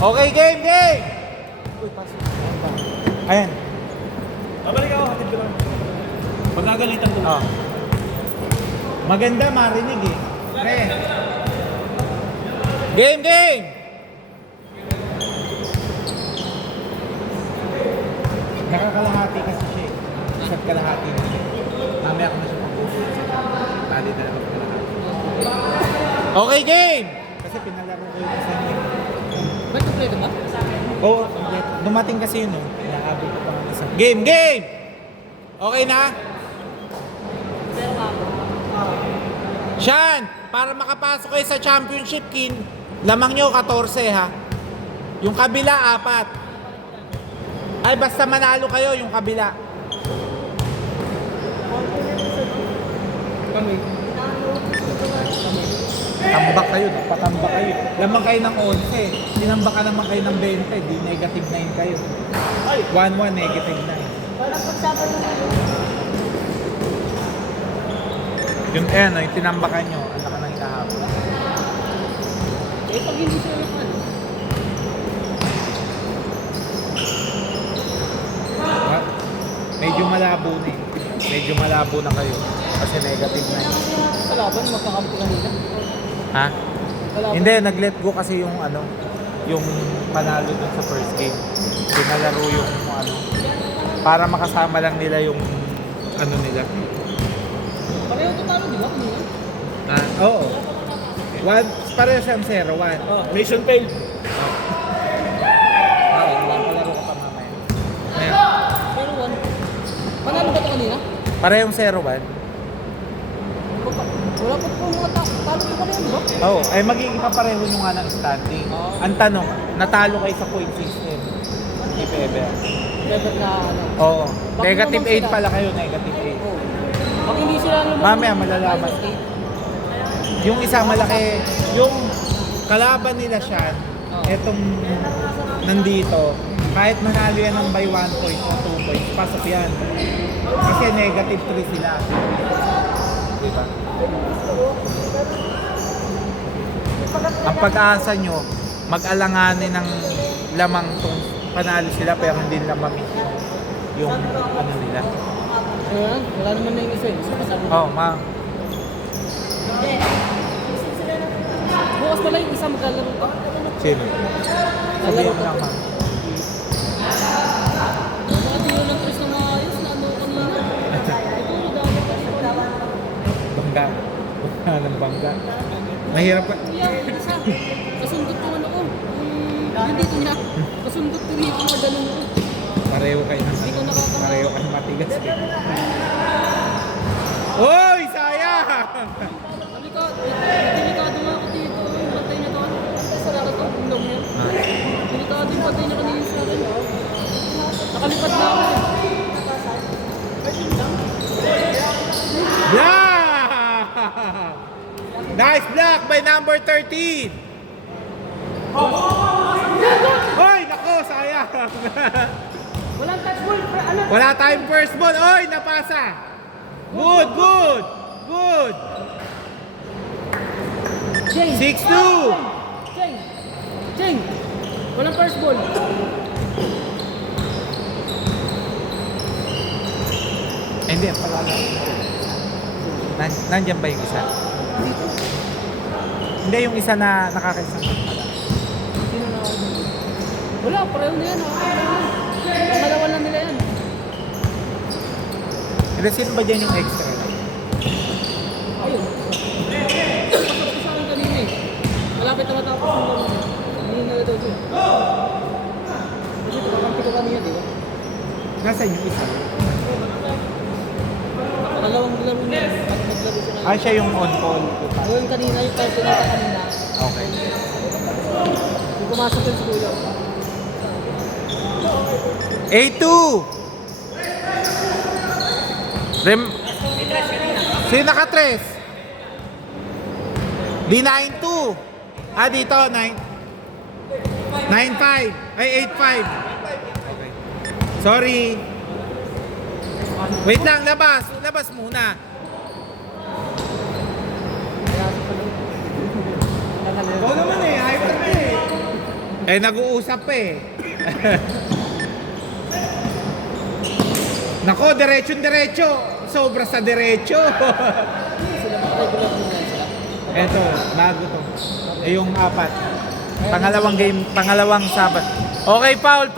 Okay, game, game! Uy, pasok. Ayan. Babalik ako, hatid ko lang. Magagalitan ko. Oh. Maganda marinig eh. Pre. Game, game! Nakakalahati kasi siya eh. Isa't kalahati na siya. Mamaya ako na siya pag-uusap. Tali na lang kalahati. Okay, game! Kasi pinalaro ko yung isa niya. Ba't kompleto ba? Oo, dumating kasi yun oh. Inaabot ko pa ng isa. Game, game! Okay na? Sean, para makapasok kayo sa championship, lamang nyo 14 ha. Yung kabila, 4. Ay, basta manalo kayo yung kabila. Kami. Tambak kayo, napatambak kayo. Lamang kayo ng 11. Tinambak ka naman kayo ng 20. Di negative 9 kayo. 1-1, negative 9. Walang pagsama yung Yung yung tinambakan nyo, ang laka ng ikahabol. eh, pag hindi sila yung ano. Medyo malabo na eh. Medyo malabo na kayo. Kasi negative 9. Sa laban, magkakampi kanina. Ha? Kalaban. Hindi, nag-let go kasi yung yung panalo dun sa first game. Pinalaro yung para makasama lang nila yung nila. Pareho ito talo, di ba? Kanina? Oo. Pareho siyang 0-1. Oh, mission failed. Oo, palaro ko pa mamaya. Ayan. Pero one. Panalo ba ito kanina? Parehong 0-1. Wala pa po mga talo ko pareho, di ba? Oo, ay magiging kapareho nyo nga ng standing. Ang tanong, natalo kayo sa point system. If ever. Dapat na ano. Oo. Bakit Negative naman 8 sila? pala kayo, negative 8. Oo. Pag hindi sila lumabas. Mamaya malalaman. Yung isa malaki, yung kalaban nila siya, etong nandito, kahit manalo yan ng by 1 point o 2 points, pasok yan. Kasi negative 3 sila. Diba? Ang pag-asa nyo, mag-alanganin ng lamang tong panalo sila pero hindi nila mamit yung nila. Ayan, wala naman na yung isa. Isa kasama. Oh, ma. Bukas pala yung isa maglalaro pa. Sino? Sabihin mo lang, ma. Mga di yun ang Chris na maayos na ano kanina. Ito, dami pa siya. Bangga. Bangga ng bangga. Mahirap pa. Kuya, isa. Kasundot ko ano ko. Yung dito niya. Kasundot ko rito na ganun ko. Pareho kayo ng Hindi ko nakakama. pareho kayo matigas. Oy, sayang! Delikado nga ako dito. Yung patay niya to. Sarado to. Yung long yan. Delikado yung patay niya kanina sa akin. Nakalipad na ako. Yeah! Nice block by number 13. Oy, nako, sayang. Walang touch ball. Ano? Wala tayong first ball. Oy, napasa. Good, good. Good. Jane. 6-2. Jane. Jane. Walang first ball. Hindi, pala. Nandiyan ba yung isa? Dito. Hindi, yung isa na nakakisama pala. Sino na ako? Wala, pareho na yan. Pangalawa na nila yan. Hindi, sino ba dyan yung extra? Ayun. Pasok ko sa akin kanina eh. Malapit na matapos yung laro. Hindi na ito dyan. Kasi pagkakampi ko kanina, di ba? Nasaan yung isa? Pangalawang laro niya. At naglaro siya Ah, siya yung on-call. Ayun kanina, yung kahit pinata kanina. Okay. Yung pumasok yun sa kuya. 8-2! Sino naka-tres? Di 9-2. Ah, dito, 9-5. Ay, 8-5. Okay. Sorry. Wait lang, labas. Labas muna. Oo naman eh, hyper na eh. Eh, nag-uusap pa eh. Nako, diretso. Sobra sa diretso. Sila mga regular din yan sila. Eto, bago to. Eh, yung apat. Pangalawang game, pangalawang sabat. Okay, foul.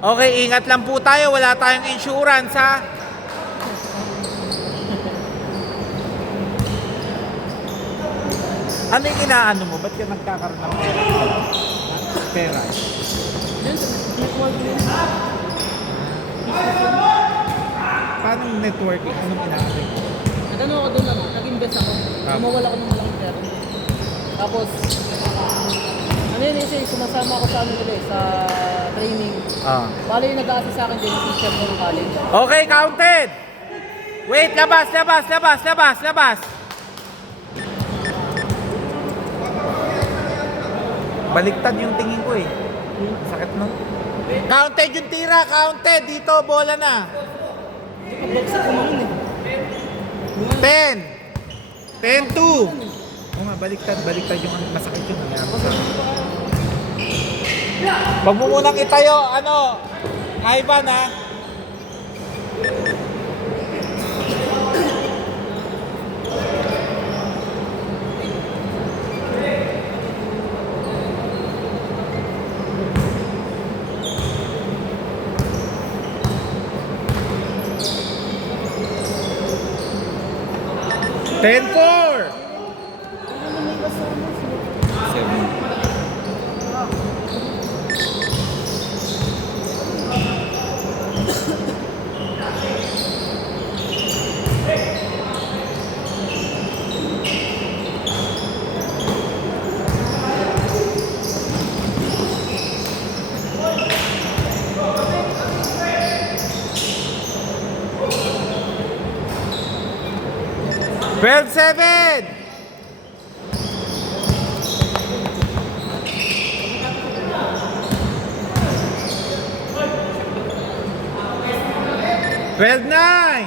Okay, ingat lang po tayo. Wala tayong insurance, ha? Ano yung inaano mo? Ba't ka nagkakaroon ng pera? Yun, network din. Paano yung networking? Anong inaano? Nagano ako doon, nag-invest ako. Kumawala ako ng malaking pera. Tapos, ano yun kasi, sumasama ako sa ano nila eh, sa training. Ah. Bali yung nag-a-assist sa akin din, yung teacher ko ng college. Okay, counted! Wait, labas! Baliktad yung tingin ko eh. Sakit no? Counted yung tira, counted! Dito, bola na. Baksak ko mga eh. 10! 10-2! Oo nga, baliktad yung masakit yun. Wag mo munang itayo, Ivan ha? Ten four. 12-7. Twelve nine.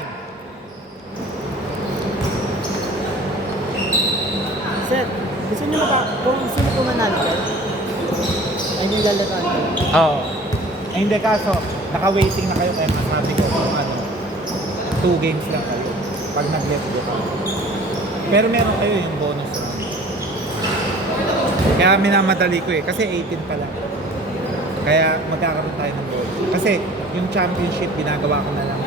Sir, gusto niyo kung sino po manalo? Ay, hindi lalataan ko. Oo. Ay, hindi kaso, naka-waiting na kayo kaya masabi ko kung 2 games lang kayo. Pag nag-let go. Pero meron kayo yung bonus round. Kaya minamadali ko eh. Kasi 18 pa lang. Kaya magkakaroon tayo ng bonus. Kasi yung championship, ginagawa ko na lang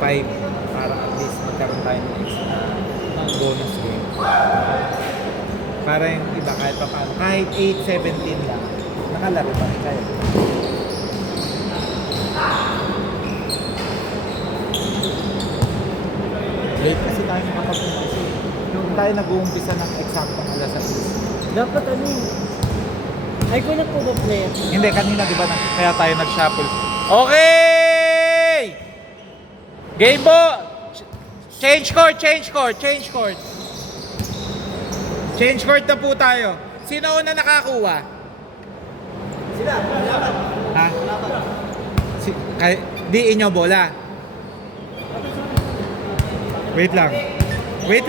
5 para at least magkaroon tayo ng extra bonus game. Para yung iba kahit pa paano. Kahit 8-17 lang. Nakalaro pa rin kayo. Late kasi tayo nakapag-umpisa eh. Nung tayo nag-uumpisa ng eksaktong alas 6. Dapat ano eh. Ay, ko na po ba player? Hindi, kanina di ba kaya tayo nag-shuffle. Okay! Game ball! Change court. Change court na po tayo. Sino una nakakuha? Sila, laban. Ha? Di inyo bola. Wait lang. Wait.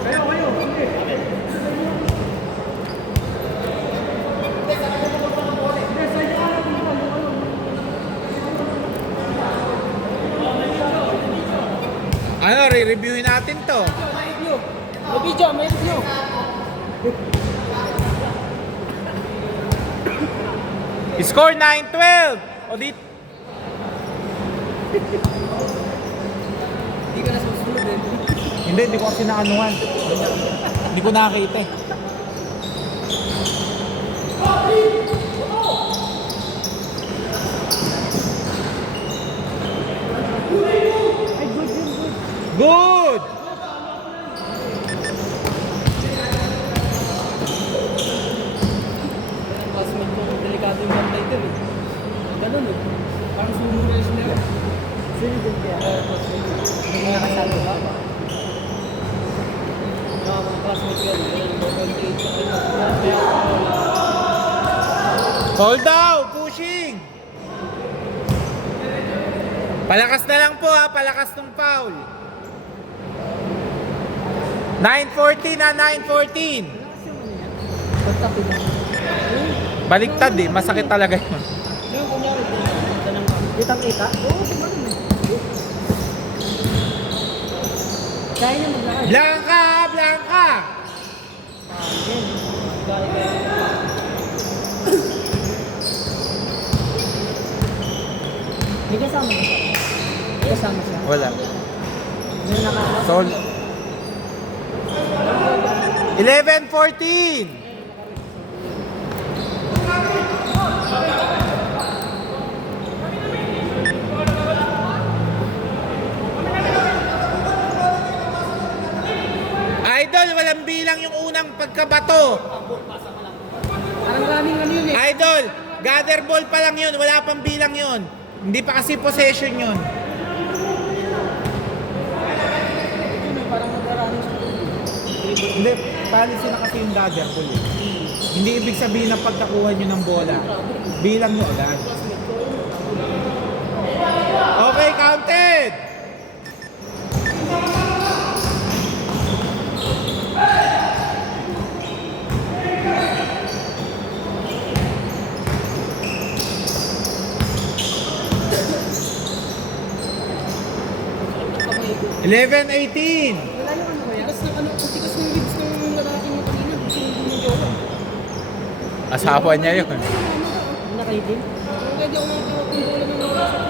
Kayo. Sige. Ano, re-reviewin natin to. May review. Score 9-12. O di... Hindi ka na susunod eh. Hindi ko kasi naanuhan. Hindi ko nakakita eh. Ay, good. Good! Tapos medyo delikado yung bantay din eh. Ganun eh. Parang sumulis nila. Sino din kaya? Hindi nga kasali ba? Mga classmates yan. Hold down! Pushing! Palakas na lang po ha. Palakas ng foul. 9-14 na 9-14. Pagtapin lang. Baliktad eh, masakit talaga yun. Yung kunyari, ganda ng kitang-kita? Oo, kumain eh. Kaya niya maglakad. Blanca! Blanca! Yan. Kaya. May kasama ba? May kasama siya. Wala. May nakakasama. Sol. 11-14! Idol, walang bilang yung unang pagkabato. Parang kaming ano yun eh. Idol, gather ball pa lang yun, wala pang bilang yun. Hindi pa kasi possession yun. Parang mag-aranin siya. Hindi, policy na kasi yung gather ball eh. Hindi ibig sabihin na pagkakuha nyo ng bola, bilang nyo agad. Okay, counted! Wala 11-18. yung ano kaya? Tigas ng ano, tigas ng lips ng lalaki mo kanina. Gusto mo yung jowa. Asawa niya yun. Nakaitin? Pwede ako makakawag ng bola ng nasa.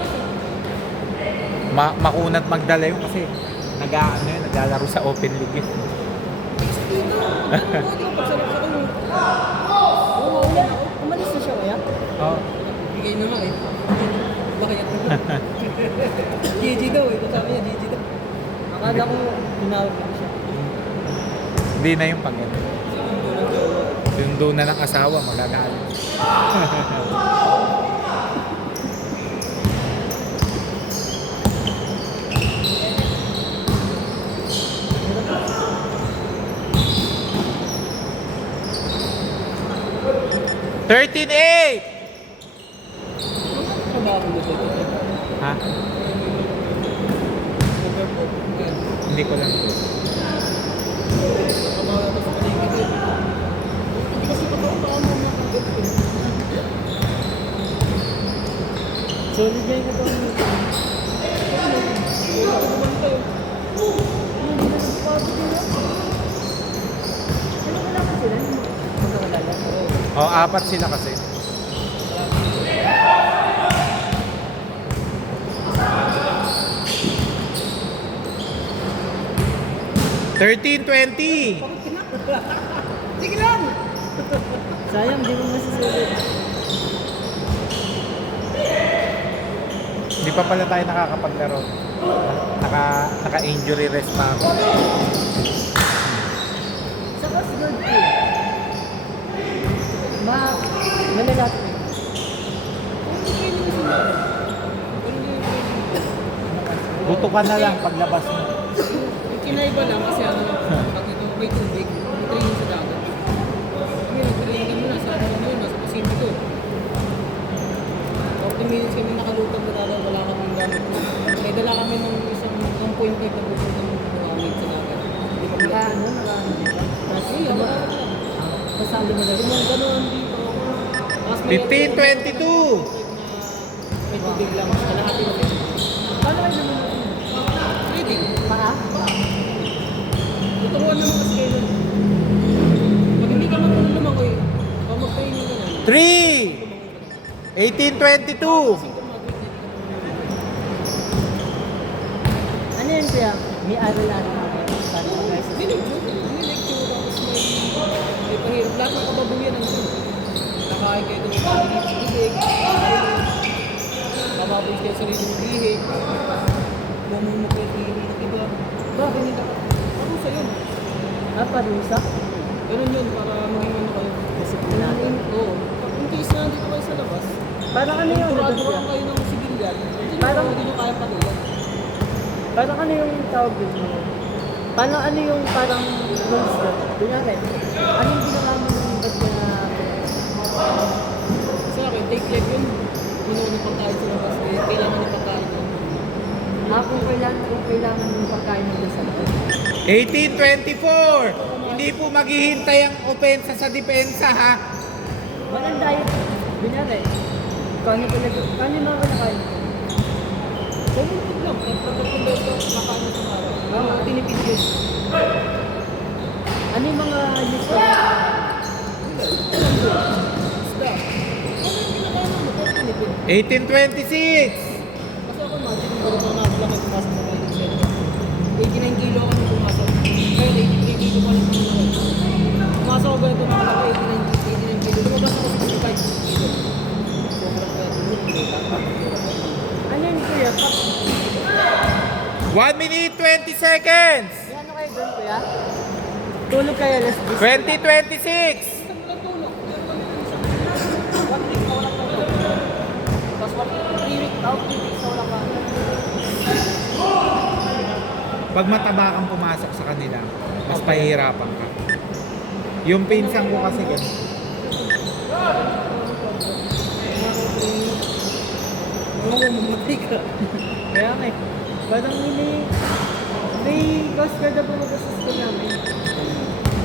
Makunat magdala yun kasi naglalaro sa Open League yun. Pwede ko pagsalap sa kanya. Oo, wala. Umalis na siya kaya? Oh. Bigay na nga eh. Bakit na GG daw eh. Kasama niya GG daw. Akala ko tinawag ko siya. Hindi na yung pag yung doon na ng asawa, magagalit. $13-8! Trabaho mo dito. Ha? Hindi ko lang. Solid na yung nagawa mo. Oh, 4 sila kasi. $13-20. Sige lang! Sayang, di mo masasulit. Hindi pa pala tayo nakakapaglaro. Naka-injury rest pa ako. Sa Osgood team, malalaki mo. Buto ka na lang paglabas mo. Yung kinaiba lang kasi ano, pag ito may tubig, may training sa dagat. Kami nag-training muna sa ano yun, nasa Pacifico. 40 minutes kami nakalutang na dalaw, wala kaming gamit. May dala kami ng isang 1.5 na bukod ng gamit sa dagat. Hindi pa pala. Nakaano dito? Kasi yan, wala ka lang. Kasali mo na rin. Yung gano'n dito. Tapos may 15-22. may tubig lang. Kalahati na rin. Paano kayo naman? Reading. Paa? Tuturuan naman kasi kayo nun. Pag hindi ka marunong lumangoy, pag mag-training ka na. 3! 18-22. Ano yun kuya? May aral-aral na kayo? Para sa guys? Hindi lecture. Hindi lecture. Tapos may pahirap. Lahat ng kababuyan ang ito. Nakain kayo doon sa bibig. Kababoy kayo sa rin yung bihig. Mamumuk kayo ng iba. Bakit hindi ka? Parusa yun. Parusa? Ganun yun para maging ano kayo. Disiplinado? Oo. In case na nandito kayo sa labas. Parang ano yung graduate kayo ng sibilyan. Parang hindi nyo kaya patulan. Parang ano yung tawag dito? Paano ano yung parang rules na? Kunyari, ano yung ginawa mo ng ba't na... Sa akin, take life yun. Pinuno pagkain sa labas. Kailangan ng pagkain yun. Kung kailangan ng pagkain mo sa labas. 18-24. hindi po maghihintay ang opensa sa depensa ha. Walang diet. Binyari. Kanya talaga. Kanya mga kinakain ko. Kumuntik lang. Pagkakong daw ito, makaano sa araw. Mga tinipid yun. Ano yung mga use ko? Isda. Ano yung kinakain mo? Pero tinipid. 1826! Kasi ako imagine, kung gano'n na lang pumasok sa kain ng 89 kilo ako nung pumasok. Ngayon, 83 kilo pa lang pumasok. Pumasok ako ganito na ako, 89 kilo. Lumabas ako sa 65 kilo. Sobrang ano yun, kuya? 1 minute 20 seconds! May ano kayo doon, kuya? Tulog kayo, let's do 2026! Isang lang tulog. One week na walang tulog. Tapos 3 weeks out, 3 weeks na walang tulog. Pag mataba kang pumasok sa kanila, mas pahihirapan ka. Yung pinsan ko kasi ganun. Oo, mamatay ka. Kaya nga eh. Parang may cost card na pumunta sa school namin.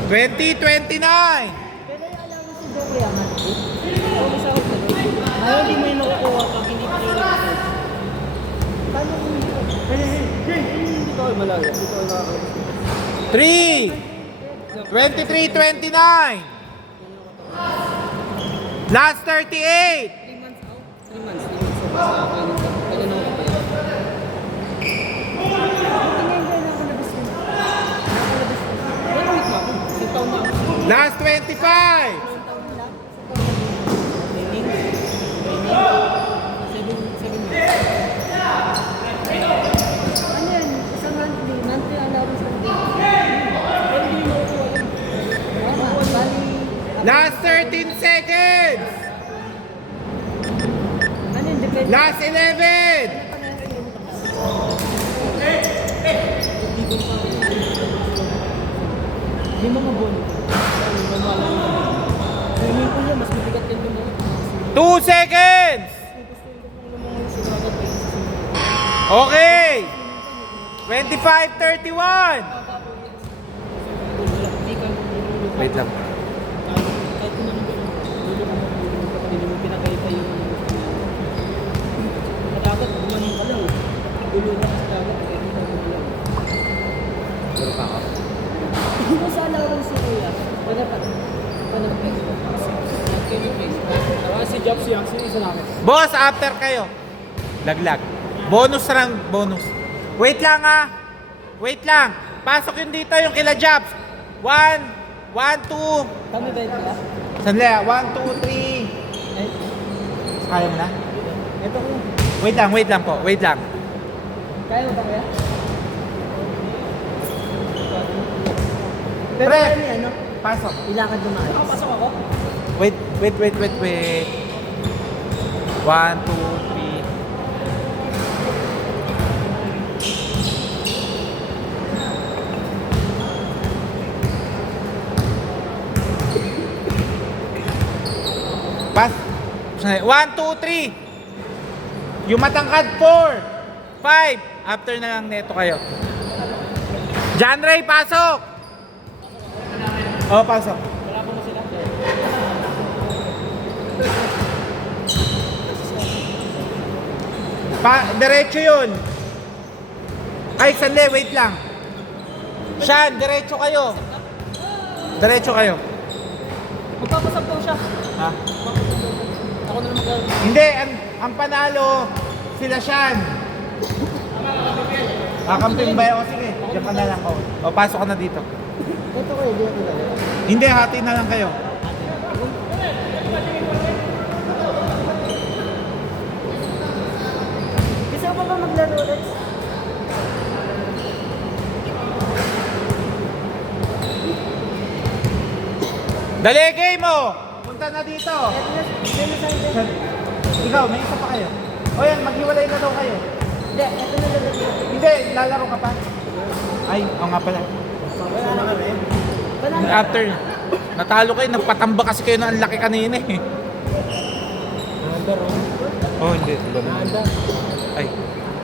2029! Pero yung alam mo si Joe kaya nga. Oo, may sahod na doon. Ayaw, di mo yung nakukuha pag hindi ka nila kasi. Paano kung hindi ko? Hindi ko ay malaga. Hindi ko ay nakakalimutan. 3! 2329! Last 38! 3 months out? 3 months. 3 months sa basta ako yun. Kaya na ako kaya. Buti ngayon kaya nakalabas yun. Nakalabas yun. Pero wait lang. Isang taon na ako. Last 25! Isang taon na lang. Training. 7 months. Ano yan? Isang monthly allowance lang din. Pero hindi mo makukuha yun. Tama. Bali. Last 13 seconds! Ano yun? Depende. Last 11! Hindi mo mabuno. Hindi mo malang training ko yun, mas mabigat din lumunod. 2 seconds! Gusto yung lumunod sigurado pa yun. Okay! 25-31! Hindi ka lulunod. Wait lang. Kahit kung ano lulunod ka pa din mo pinakaiba yung dapat gumanin ka lang. Lulunod ka sa dagat, kaya hindi ka gumanin. Pero pa ako. Hindi mo sa allowance si Kuya. Wala pa. Panag-face ko. Nag-face ko. Si Jobs yung isa namin. Boss, after kayo. Laglag. Bonus lang, bonus. Wait lang ah. Wait lang. Pasok yun dito yung kila Jobs. 1, 1, 2. Kami ba ito? Sandali ah. 1, 2, 3. Eh, Kaya mo na? ito ko. Wait lang po. Wait lang. Kaya mo ba kaya? Pero Pre. ano yan, no? Pasok. Ilakad dumaan. Nakapasok ako? Wait. 1, 2, 3. Pas. 1, 2, 3. Yung matangkad 4, 5. After na lang neto kayo. John Ray, pasok! Oh, pasok. Wala pa mo sila. Diretso yun. Ay, sandali, wait lang. Sean, diretso kayo. Diretso kayo. Magpapasampaw siya. Ha? Ako na naman Hindi, ang panalo, sila Sean. Kakamping ba yun? O sige, diyan ka na lang. O, pasok ka na dito. ito ko, hindi ako lang. Hindi, hati na lang kayo. Gusto mo ba maglaro ulit? Dali, game mo! Punta na dito. Ikaw, may isa pa kayo. O yan, maghiwalay na daw kayo. Hindi, ito na lang. Hindi, lalaro ka pa. Ay, oo nga pala. After, natalo kayo, nagpatamba kasi kayo na ang laki kanina eh. Oh, hindi. Nanda.